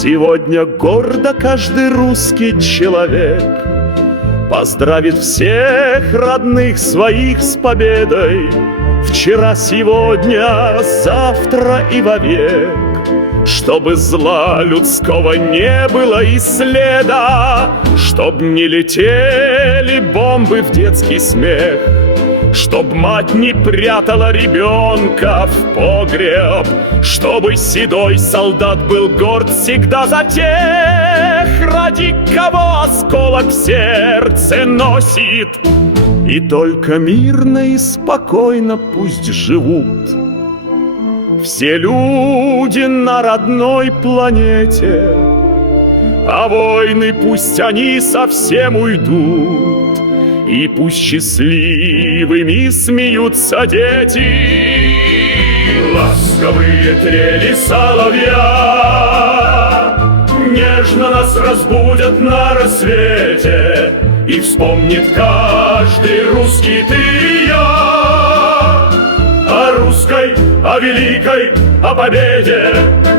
Сегодня гордо каждый русский человек поздравит всех родных своих с победой. Вчера, сегодня, завтра и вовек. Чтобы зла людского не было и следа, чтоб не летели бомбы в детский смех, чтоб мать не прятала ребенка в погреб, чтобы седой солдат был горд всегда за тех, ради кого осколок в сердце носит. И только мирно и спокойно пусть живут все люди на родной планете, а войны пусть они совсем уйдут, и пусть счастливыми смеются дети. Ласковые трели соловья нежно нас разбудят на рассвете, и вспомнит каждый русский ты и я о русской, о великой, о победе.